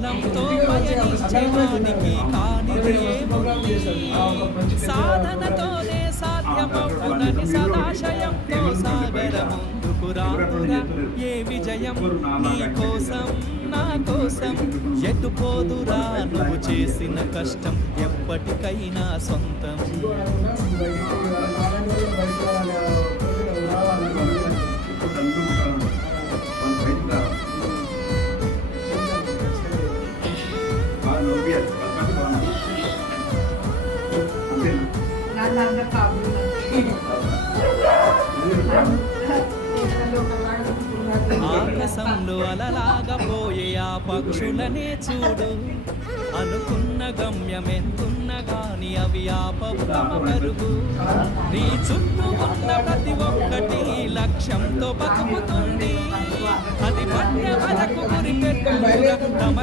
కాలంతో పయనించే వానికి కానిది ఏముంది సాధనతోనే సాధ్యమవునని సదాశయంతో సాగర ముందుకు రాదురా ఏ విజయం నీ కోసం నా కోసం ఎటుపోదురా నువ్వు చేసిన కష్టం ఎప్పటికైనా సొంతం ఆకాశంలో అలలాగా పోయే ఆ పక్షులనే చూడు అనుకున్న గమ్యం ఎంతున్న గాని అవి ఆపవు తమ పరుగు నీ చుట్టూ ఉన్న ప్రతి ఒక్కటి లక్ష్యంతో బతుకుతుంది అది పట్టె వరకు గురి పెట్టుగా తమ